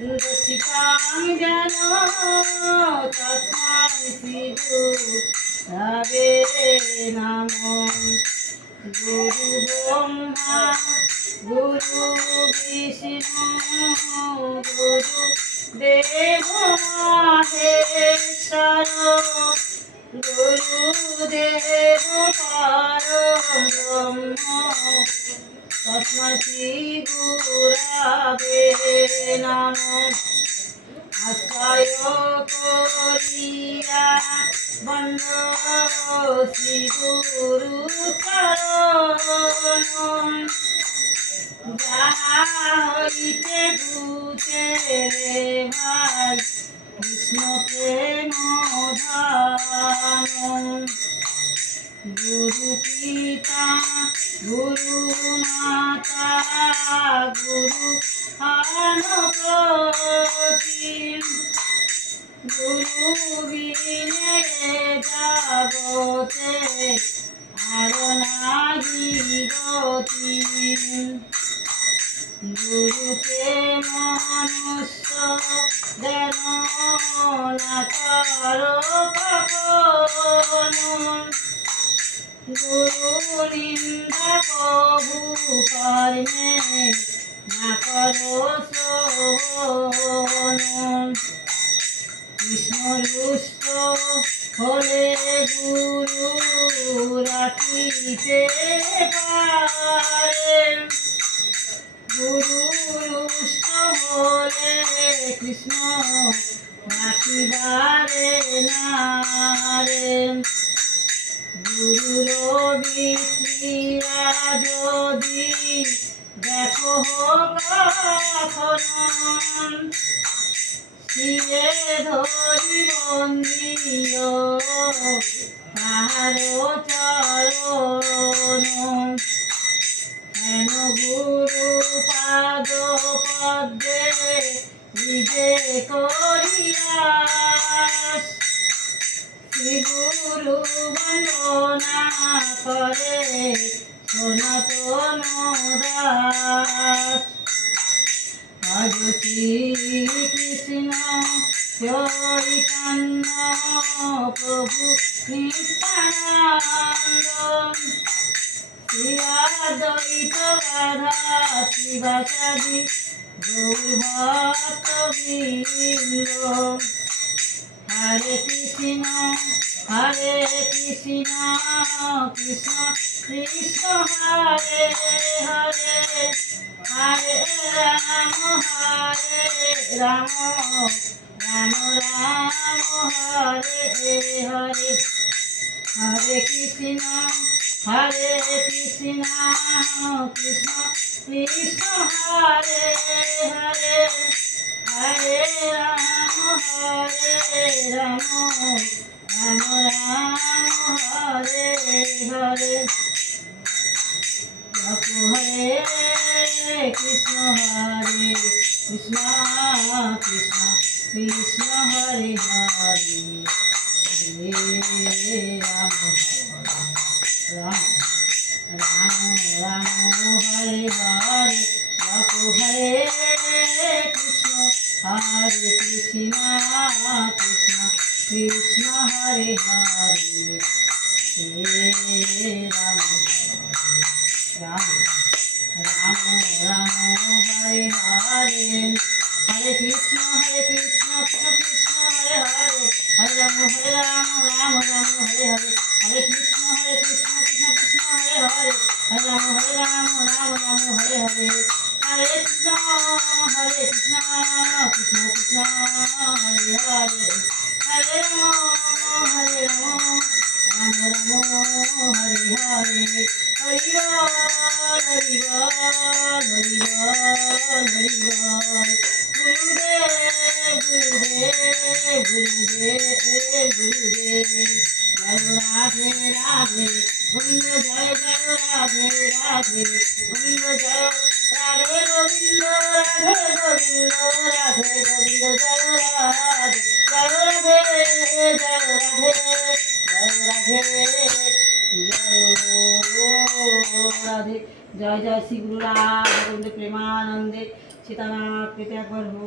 দোষিতাং জ্ঞান তস্মাৎ শ্রী গুরবে নমঃ। গুরু ব্রহ্মা গুরু বিষ্ণু গুরু দেব মহেশ্বর গুরুদেব পরব্রহ্ম তস্मै শ্রী গুরবে নমঃ। আশ্রয় করিয়া বন্দ শ্রী গুরু চরণ যাহা হইতে ভূতে ভাই কৃষ্ণ প্রেম ধাম। গুরু পিতা গুরু মাতা গুরু আনপ্রতিম গুরু বিনে জগতে আর নাহি গতি। গুরুকে মনুষ্য যেন না করো কখনো, গুরু নিন্দা কভু কর্মে না করো শ্রবণ। কৃষ্ণ রুষ্ট হলে গুরু রাখিতে পারে, গুরু রুষ্ট হলে কৃষ্ণ রাখিবারে নারে। গুরুর বিক্রিয়া যদি দেখো কখনো, শিরে ধরি বন্দিও তাহার চরণ। হেন গুরু পাদ পদ্মে বিজে করিয়া শ্রী গুরু বন্দনা করে সনাতন দাস। আজ শ্রী কৃষ্ণ চৈতন্য প্রভু নিত্যানন্দ শ্রী অদ্বৈত রাধা শিবাসাদি গৌরভক্তবৃন্দ। হরে কৃষ্ণ কৃষ্ণ কৃষ্ণ কৃষ্ণ হরে হরে, হরে রাম রাম রাম হরে হরে। হরে কৃষ্ণ কৃষ্ণ কৃষ্ণ কৃষ্ণ হরে হরে, হরে রাম রাম রাম হরে হরে। হরে কৃষ্ণ কৃষ্ণ কৃষ্ণ কৃষ্ণ হরে হরে, হরে রাম রাম রাম রাম হরে হরে। হরে কৃষ্ণ কৃষ্ণ কৃষ্ণ কৃষ্ণ হরে হরে, হরে রাম রাম রাম রাম হরে হরে। হরে কৃষ্ণ কৃষ্ণ কৃষ্ণ হরে হরে, হরে রাম রাম রাম হরে হরে। হরে কৃষ্ণ কৃষ্ণ কৃষ্ণ হরে হরে, হরে রাম রাম রাম হরে হরে। হরে কৃষ্ণ কৃষ্ণ কৃষ্ণ হরে হরে, হরে রাম রাম রাম হরে হরে। হরি বল হরি বল হরি বল হরি বল। গুরুদেব গুরুদেব গুরুদেব গুরুদেব। জয় রাধে রাধে গোবিন্দ, জয় জয় রাধে রাধে গোবিন্দ, জয় রাধে গোবিন্দ রাধে গোবিন্দ রাধে গোবিন্দ, জয় রাধে জয় রাধে জয় রাধে জয় রাধে জয় রাধে। জয় জয় শ্রী গুরু রাধে গোবিন্দ প্রেমানন্দে। সীতানাথ পেতে একবার হো।